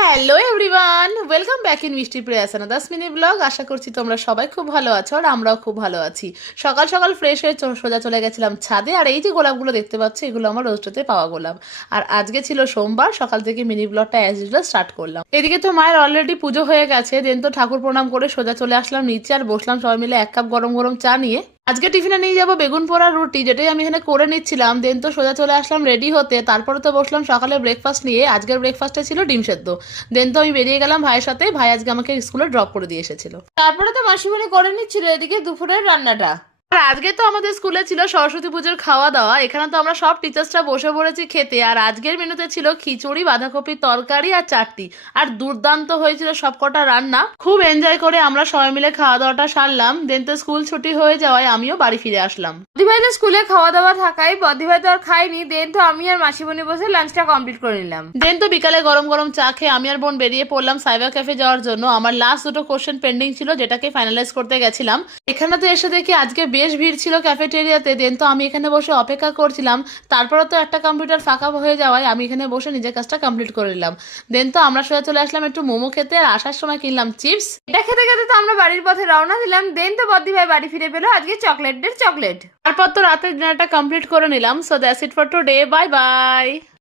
Hello everyone, welcome back in মিষ্টি প্রেয়াস another mini blog. আশা করছি তোমরা সবাই খুব ভালো আছো আর আমরাও খুব ভালো আছি। সকাল সকাল ফ্রেশ হয়ে সোজা চলে গেছিলাম ছাদে। আর এই যে গোলাপগুলো দেখতে পাচ্ছ, এগুলো আমার রোস্টেতে পাওয়া গোলাপ। আর আজকে ছিল সোমবার, সকাল থেকে মিনি ব্লগটা অ্যাজ ইউজুয়াল স্টার্ট করলাম। এদিকে তো মায়ের অলরেডি পুজো হয়ে গেছে, দেন তো ঠাকুর প্রণাম করে সোজা চলে আসলাম নিচে আর বসলাম সবাই মিলে এক কাপ গরম গরম চা নিয়ে। আজকে টিফিনে নিয়ে যাবো বেগুন পোড়া রুটি, যেটাই আমি এখানে করে নিচ্ছিলাম। দেন তো সোজা চলে আসলাম রেডি হতে, তারপরে তো বসলাম সকালে ব্রেকফাস্ট নিয়ে। আজকের ব্রেকফাস্টে ছিল ডিম সেদ্ধ। দেন তো আমি বেরিয়ে গেলাম ভাইয়ের সাথে, ভাই আজকে আমাকে স্কুলে ড্রপ করে দিয়ে এসেছিল। তারপরে তো মাসিমণি করে নিচ্ছিল এদিকে দুপুরের রান্নাটা। আর আজকে তো আমাদের স্কুলে ছিল সরস্বতী পুজোর খাওয়া দাওয়া। এখানে তো আমরা সব টিচার্সরা বসে পড়েছি খেতে। আর আজকের মেনুতে ছিল খিচুড়ি, বাঁধাকপির তরকারি আর চাটনি। আর দুর্দান্ত হয়েছিল সবকটা রান্না। খুব এনজয় করে আমরা সবাই মিলে খাওয়া দাওয়াটা সারলাম। দেন তো স্কুল ছুটি হয়ে যাওয়ায় আমিও বাড়ি ফিরে আসলাম। বদিভাই তো স্কুলে খাওয়া দাওয়া থাকাই বদিভাই তো আর খাইনি। দেন তো আমি আর মাসিমণি বসে লাঞ্চটা কমপ্লিট করে নিলাম। দেন তো বিকালে গরম গরম চা খেয়ে আমি আর বোন বেরিয়ে পড়লাম সাইবার ক্যাফে যাওয়ার জন্য। আমার লাস্ট দুটো কোশ্চেন পেন্ডিং ছিল, যেটাকে ফাইনালাইজ করতে গেছিলাম। এখানে তো এসে দেখি আজকে বেশ ভিড় ছিল ক্যাফেটেরিয়াতে। দেন তো আমি এখানে বসে অপেক্ষা করছিলাম। তারপরে তো একটা কম্পিউটার ফাঁকা হয়ে যাওয়ায় আমি এখানে বসে নিজের কাজটা কমপ্লিট করে নিলাম। দেন তো আমরা সোজা চলে আসলাম একটু মোমো খেতে। আর আসার সময় কিনলাম চিপস। এটা খেতে খেতে তো আমরা বাড়ির পথে রওনা দিলাম। দেন তো বদ্দি ভাই বাড়ি ফিরে পেলো আজকে চকলেট। তারপর তো রাতের ডিনারটা কমপ্লিট করে নিলাম। So that's it for today, bye bye.